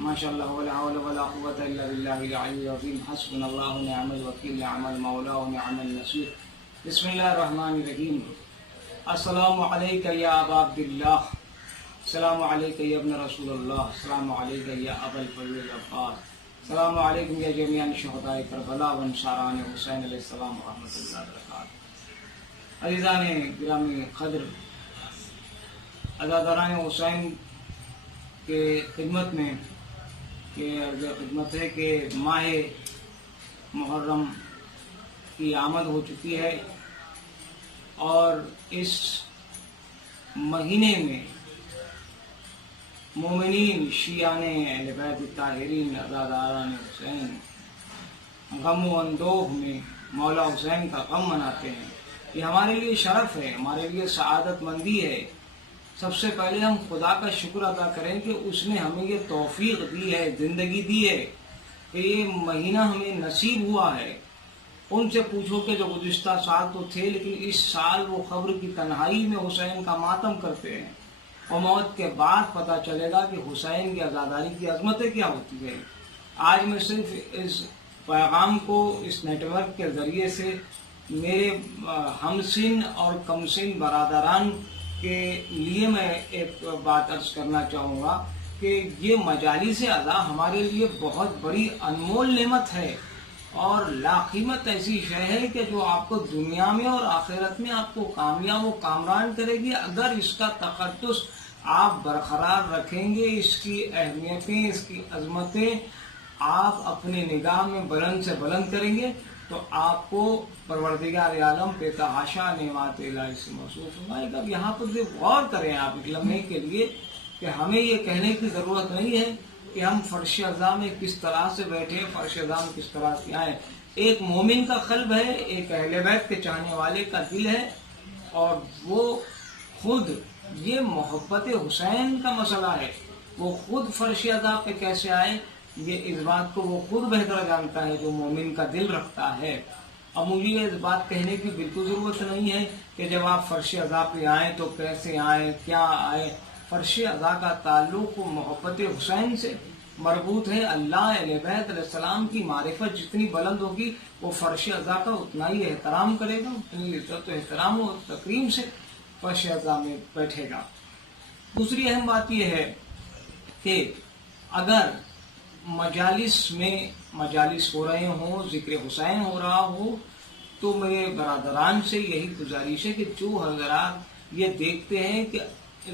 माशाअल्लाह वला हौला वला कुव्वता इल्ला बिल्लाहिल अलिय्यिल अज़ीम हस्बुनल्लाहु व निअमल वकील निअमल मौला व निअमल नसीर। बिस्मिल्लाहिर रहमानिर रहीम। अस्सलामु अलैका या अबा अब्दिल्लाह, अस्सलामु अलैका या इब्न रसूलल्लाह, अस्सलामु अलैका या अबल फज़ल अब्बास, अस्सलामु अलैकुम या जमीअन शुहदाए करबला व अंसारान हुसैन अलैहिस्सलाम व रहमतुल्लाहि व बरकातहू। अज़ीज़ान गिरामी क़द्र, अज़ादारान हुसैन के खिदमत में खिदमत है कि माह मुहर्रम की आमद हो चुकी है और इस महीने में मोमिनीन शियाने अहले बैत ताहिरीन अज़ादारान हुसैन गम व अंदोह में मौला हुसैन का गम मनाते हैं। ये हमारे लिए शरफ है, हमारे लिए सआदत मंदी है। सबसे पहले हम खुदा का शुक्र अदा करें कि उसने हमें ये तौफीक दी है, ज़िंदगी दी है कि ये महीना हमें नसीब हुआ है। उनसे पूछो कि जो गुज़िश्ता साल तो थे, लेकिन इस साल वो खब्र की तन्हाई में हुसैन का मातम करते हैं और मौत के बाद पता चलेगा कि हुसैन की आज़ादारी की अजमतें क्या होती है। आज मैं सिर्फ इस पैगाम को इस नेटवर्क के ज़रिए से मेरे हमसिन और कमसिन बरादरान के लिए मैं एक बात अर्ज करना चाहूँगा कि ये मजालिस अज़ा हमारे लिए बहुत बड़ी अनमोल नेमत है और लाकीमत ऐसी शय है कि जो आपको दुनिया में और आखिरत में आपको कामयाब व कामरान करेगी अगर इसका तक़द्दुस आप बरकरार रखेंगे। इसकी अहमियतें, इसकी अजमतें आप अपनी निगाह में बुलंद से बुलंद करेंगे तो आपको परवरदिगार आलम बेतहाशा नेमात इलाही से महसूस होगा। अब यहाँ पर भी गौर करें आप एक लम्हे के लिए कि हमें ये कहने की ज़रूरत नहीं है कि हम फर्श अज़ा में किस तरह से बैठे, फर्श अज़ा में किस तरह से आए। एक मोमिन का क़ल्ब है, एक अहले बैत के चाहने वाले का दिल है और वो खुद ये मोहब्बत हुसैन का मसला है। वो खुद फर्श अज़ा पे कैसे आए ये इस बात को वो खुद बेहतर जानता है जो मोमिन का दिल रखता है। अब मुझे इस बात कहने की बिल्कुल ज़रूरत नहीं है कि जब आप फर्श अज़ा पे आए तो कैसे आए, क्या आए। फर्श अज़ा का ताल्लुक़ मोहब्बत हुसैन से मरबूत है। अल्लाह अहले बैत अलैहिस्सलाम की मारिफत जितनी बुलंद होगी वो फर्श अज़ा का उतना ही एहतराम करेगा, उतनी इज़्ज़त व एहतराम और तकरीम से फर्श अज़ा में बैठेगा। दूसरी अहम बात यह है कि अगर मजालिस हो रहे हों, ज़िक्र हुसैन हो रहा हो, तो मेरे बरादरान से यही गुजारिश है कि जो हज़रात ये देखते हैं कि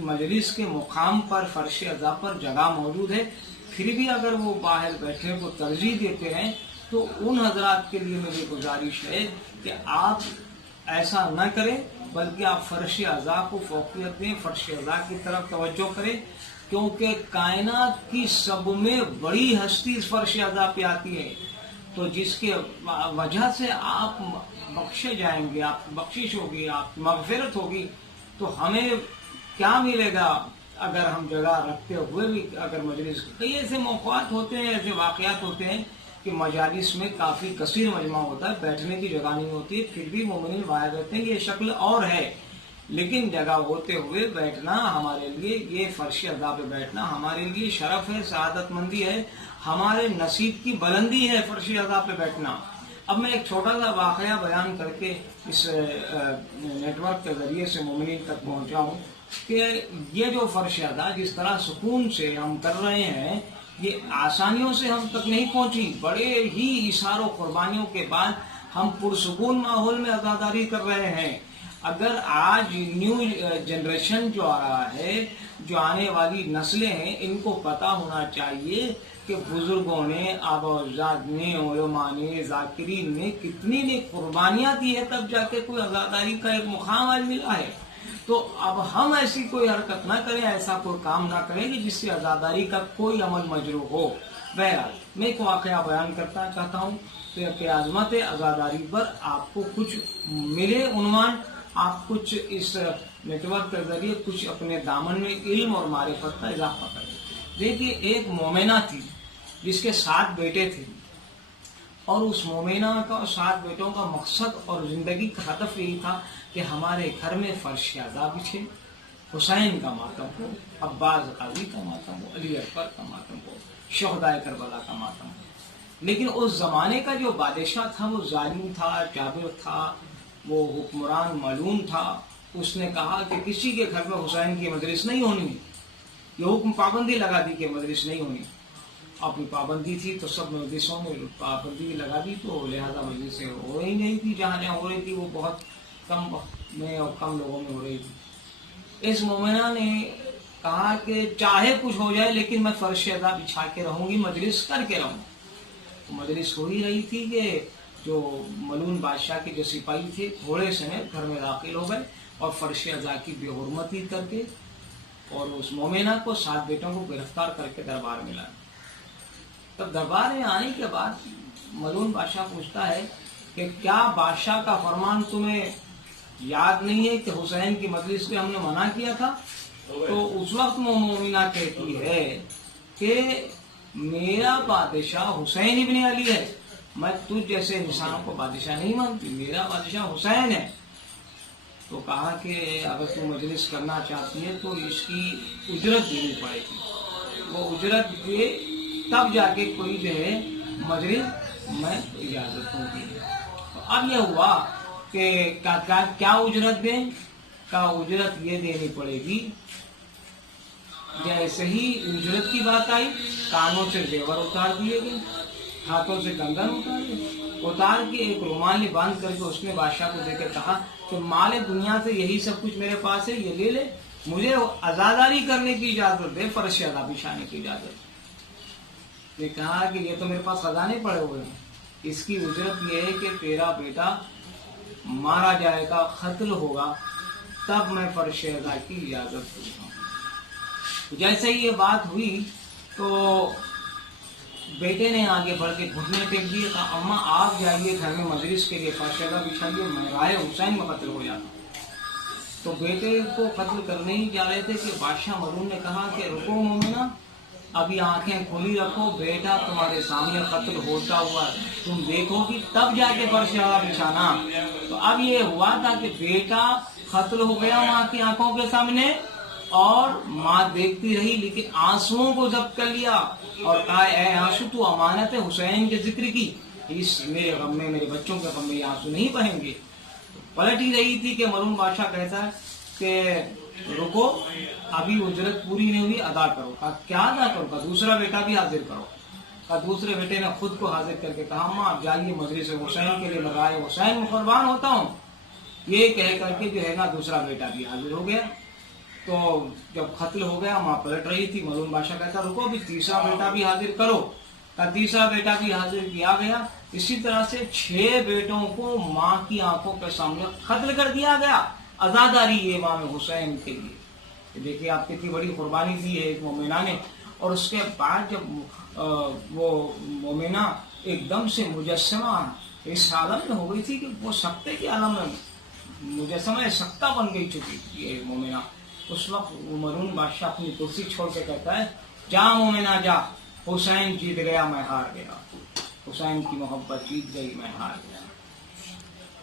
मजलिस के मुकाम पर फर्श अज़ा पर जगह मौजूद है फिर भी अगर वो बाहर बैठने को तरजीह देते हैं तो उन हज़रात के लिए मेरी गुजारिश है कि आप ऐसा न करें बल्कि आप फर्श अज़ा को फौक़ियत दें, फर्श अज़ा की तरफ तवज्जो करें क्योंकि कायनात की सब में बड़ी हस्ती इस फर्श अज़ा पे आती है। तो जिसके वजह से आप बख्शे जाएंगे, आप बख्शिश होगी, आप मग़फ़िरत होगी। तो हमें क्या मिलेगा अगर हम जगह रखते हुए भी अगर मजलिस, कई ऐसे मौक़ात होते हैं, ऐसे वाक़यात होते हैं कि मजालिस में काफ़ी कसीर मजमा होता है, बैठने की जगह नहीं होती, फिर भी मोमिन बाहर बैठते हैं। ये शक्ल और है, लेकिन जगह होते हुए बैठना हमारे लिए, ये फर्श अज़ा पे बैठना हमारे लिए शरफ है, सआदतमंदी है, हमारे नसीब की बुलंदी है फर्श अज़ा पे बैठना। अब मैं एक छोटा सा वाक़या बयान करके इस नेटवर्क के ज़रिए से मोमिनीन तक पहुँचा हूँ कि ये जो फर्श अज़ा जिस तरह सुकून से हम कर रहे हैं ये आसानियों से हम तक नहीं पहुँची। बड़े ही इशारों कुर्बानियों के बाद हम पुरसुकून माहौल में अज़ादारी कर रहे हैं। अगर आज न्यू जनरेशन जो आ रहा है, जो आने वाली नस्लें हैं, इनको पता होना चाहिए कि बुजुर्गों ने, आबाजाद ने, उलमा ने, ज़ाकिरीन ने कितनी ने कुर्बानियाँ दी है तब जाके कोई आज़ादारी का एक मुकाम आज मिला है। तो अब हम ऐसी कोई हरकत ना करें, ऐसा कोई काम ना करें कि जिससे आज़ादारी का कोई अमल मजरू हो। बहरहाल मैं एक वाक़या बयान करना चाहता हूँ कि आज़मत आज़ादारी पर आपको कुछ मिले उन्वान, आप कुछ इस नेटवर्क के जरिए कुछ अपने दामन में इल्म और मारिफत का इजाफा करें। देखिए, एक मोमिना थी जिसके 7 बेटे थे और उस मोमिना का 7 बेटों का मकसद और ज़िंदगी का हदफ यही था कि हमारे घर में फर्श अज़ा बिछे, حسین کا ماتم ہو، عباس غازی کا ماتم ہو، علی اکبر کا ماتم ہو، شہدائے کربلا کا ماتم ہو. لیکن اس زمانے کا جو بادشاہ تھا وہ ظالم تھا، جابر تھا، وہ حکمران ملعون تھا. اس نے کہا کہ کسی کے گھر میں حسین کی مجلس نہیں ہونی. یہ حکم پابندی لگا دی کہ مجلس نہیں ہونی. اپنی پابندی تھی تو سب مجلسوں میں پابندی لگا دی، تو لہذا مجلسیں ہو ہی نہیں تھی. جہاں جہاں ہو رہی تھی وہ بہت کم وقت میں اور کم لوگوں میں ہو رہی تھی. اس مومنہ نے کہا کہ چاہے کچھ ہو جائے لیکن میں فرش ادا بچھا کے رہوں گی، مجلس کر کے رہوں. مجلس ہو ہی رہی تھی کہ جو ملعون بادشاہ کے جو سپاہی تھے گھوڑے سمیت گھر میں داخل ہو گئے اور فرش ادا کی بے حرمتی کر کے اور اس مومنہ کو 7 بیٹوں کو گرفتار کر کے دربار میں لایا. تب دربار میں آنے کے بعد ملعون بادشاہ پوچھتا ہے کہ کیا بادشاہ کا فرمان تمہیں یاد نہیں ہے کہ حسین کی مجلس پہ ہم نے منع کیا تھا؟ تو اس وقت مومنہ کہتی ہے کہ میرا بادشاہ حسین ابن علی ہے، میں تجھ جیسے انسانوں کو بادشاہ نہیں مانتی، میرا بادشاہ حسین ہے. تو کہا کہ اگر تو مجلس کرنا چاہتی ہے تو اس کی اجرت دینی پڑے گی. وہ اجرت دے تب جا کے کوئی جو ہے مجلس میں اجازت دوں گی. اب یہ ہوا کہ کیا اجرت دیں؟ کا اجرت یہ دینی پڑے گی. جیسے ہی اجرت کی بات آئی کانوں سے زیور اتار دیے گئے، ہاتھوں سے کنگن اتار کے ایک رومال باندھ کر کے اس نے بادشاہ کو دے کے کہا کہ مال دنیا سے یہی سب کچھ میرے پاس ہے، یہ لے لے، مجھے عزاداری کرنے کی اجازت دے، فرش ادا بچھانے کی اجازت. یہ کہا کہ یہ تو میرے پاس خزانے پڑے ہوئے ہیں، اس کی اجرت یہ ہے کہ تیرا بیٹا مارا جائے گا، قتل ہوگا، تب میں فرش ادا کی اجازت دوں گا. جیسے ہی یہ بات ہوئی تو بیٹے نے آگے بڑھ کے گھٹنے ٹیک دیے، کہا اماں آپ جائیے گھر میں مجلس کے لیے فرش ادا بچھائیے، میں رائے حسین میں قتل ہو جاتا. تو بیٹے کو قتل کرنے ہی جا رہے تھے کہ بادشاہ ملعون نے کہا کہ رکو مومنہ، ابھی آنکھیں کھلی رکھو، بیٹا تمہارے سامنے قتل ہوتا ہوا تم دیکھو گی تب جا کے فرش ادا بچھانا. تو اب یہ ہوا تھا کہ بیٹا قتل ہو گیا ماں کی آنکھوں کے سامنے اور ماں دیکھتی رہی، لیکن آنسوؤں کو ضبط کر لیا اور کہا اے آنسو تو امانت ہے حسین کے ذکر کی، اس میرے غم میں، میرے بچوں کے غم میں یہ آنسو نہیں بہیں گے. پلٹ ہی رہی تھی کہ ملعون بادشاہ کہتا ہے کہ رکو ابھی اجرت پوری نہیں ہوئی، ادا کرو. کہا کیا ادا کرو؟ کہا دوسرا بیٹا بھی حاضر کرو. کہا دوسرے بیٹے نے خود کو حاضر کر کے کہا ماں آپ جائیے مجلس حسین کے لیے، لگائے حسین میں قربان ہوتا ہوں. یہ کہہ کر کے جو ہے نا دوسرا بیٹا بھی حاضر ہو گیا. تو جب قتل ہو گیا ماں پلٹ رہی تھی، ملعون بادشاہ کہتا رکو ابھی تیسرا بیٹا بھی حاضر کرو. کا تیسرا بیٹا بھی حاضر کیا گیا. اسی طرح سے 6 بیٹوں کو ماں کی آنکھوں کے سامنے قتل کر دیا گیا، عزاداری امام حسین کے لیے. دیکھیے آپ کتنی بڑی قربانی دی ہے ایک مومنہ نے. اور اس کے بعد جب وہ مومنہ ایک دم سے مجسمہ اس عالم میں ہو گئی تھی کہ وہ سکتے کے عالم میں مجسمہ سکتہ بن گئی چکی یہ مومنہ. اس وقت ملعون بادشاہ اپنی کرسی چھوڑ کے کہتا ہے جا مومنہ جا، حسین جیت گیا میں ہار گیا، حسین کی محبت جیت گئی میں ہار گیا.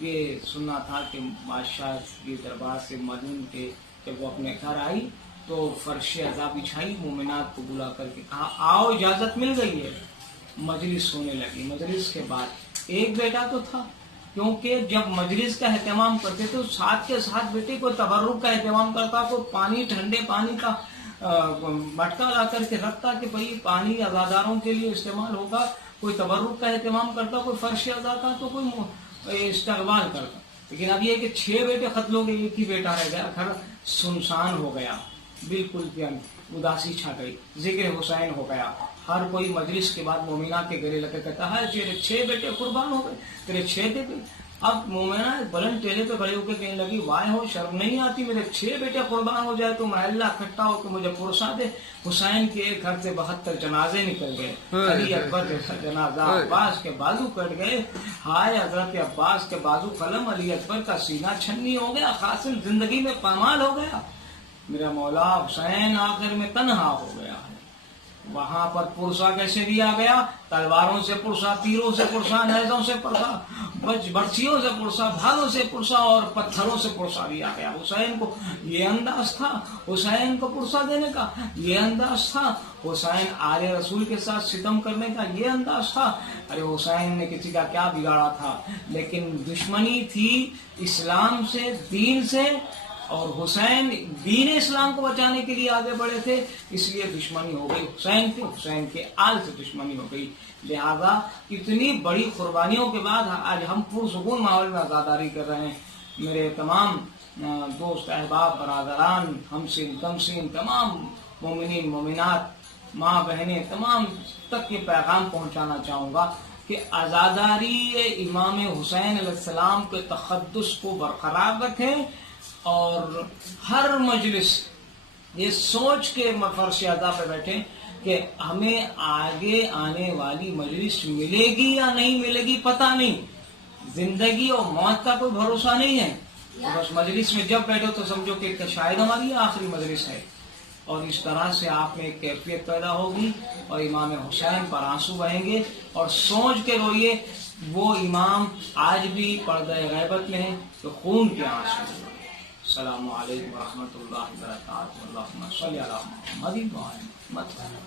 یہ سننا تھا کہ بادشاہ کے دربار سے ملعون کے جب وہ اپنے گھر آئی تو فرش ادا بچھائی، مومنات کو بلا کر کے کہا آؤ اجازت مل گئی ہے. مجلس ہونے لگی. مجلس کے بعد ایک بیٹا تو تھا، کیونکہ جب مجلس کا اہتمام کرتے تو ساتھ کے ساتھ بیٹے کو تبرک کا اہتمام کرتا، کو پانی ٹھنڈے پانی کا مٹکا لا کر کے رکھتا کہ بھئی پانی عزاداروں کے لیے استعمال ہوگا. کوئی تبرک کا اہتمام کرتا، کوئی فرش ادا کا تو کوئی استقبال کرتا. لیکن اب یہ کہ 6 بیٹے قتل ہو گئے، ایک ہی بیٹا رہ گیا، گھر سنسان ہو گیا، بالکل اداسی چھا گئی، ذکر حسین ہو گیا. ہر کوئی مجلس کے بعد مومنہ کے گلے لگے کہتا ہے تیرے 6 بیٹے قربان ہو گئے، تیرے 6 بیٹے. اب مومنہ بلند ٹیلے پہ کھڑے ہو کے کہنے لگی وائے ہو، شرم نہیں آتی، میرے 6 بیٹے قربان ہو جائے تو محلہ اکٹھا ہو کے مجھے پرسا دے. حسین کے گھر سے 72 جنازے نکل گئے. علی اکبر کا جنازہ، عباس کے بازو کٹ گئے، ہائے حضرت عباس کے بازو قلم، علی اکبر کا سینہ چھنی ہو گیا، قاسم زندگی میں پامال ہو گیا، میرا مولا حسین آخر میں تنہا ہو گیا ہے. वहां पर पुरसा कैसे दिया गया? तलवारों से पुरसा, तीरों से पुरसा, नेज़ों से पुरसा, बर्छियों से पुरसा, भालों से पुरसा और पत्थरों से पुरसा दिया गया। हुसैन को ये अंदाज था, हुसैन को पुरसा देने का ये अंदाज था, हुसैन आले रसूल के साथ सितम करने का ये अंदाज था। अरे हुसैन ने किसी का क्या बिगाड़ा था, लेकिन दुश्मनी थी इस्लाम से, दीन से, और हुसैन दीन इस्लाम को बचाने के लिए आगे बढ़े थे, इसलिए दुश्मनी हो गई हुसैन के आल से दुश्मनी हो गई। लिहाजा इतनी बड़ी कुर्बानियों के बाद आज हम पुरसुकून माहौल में आज़ादारी कर रहे हैं। मेरे तमाम दोस्त, अहबाब, बरादरान, हमसिन कमसिन, तमाम मोमिनीन मोमिनात, माँ बहनें, तमाम तक ये पैगाम पहुंचाना चाहूँगा कि आज़ादारी इमाम हुसैन अलैहिस्सलाम के तक़द्दुस को बरकरार रखें और हर मजलिस ये सोच के फर्श अदा पे बैठे कि हमें आगे आने वाली मजलिस मिलेगी या नहीं मिलेगी पता नहीं, जिंदगी और मौत का कोई भरोसा नहीं है। तो बस मजलिस में जब बैठो तो समझो कि शायद हमारी आखिरी मजलिस है, और इस तरह से आप में एक कैफियत पैदा होगी और इमाम हुसैन पर आंसू बहेंगे और सोच के रोइए वो इमाम आज भी पर्दे गैबत में है तो खून के आंसू। अस्सलामु अलैकुम व रहमतुल्लाहि व बरकातुहू। अल्लाहुम्मा सल्लि अला मुहम्मद व अला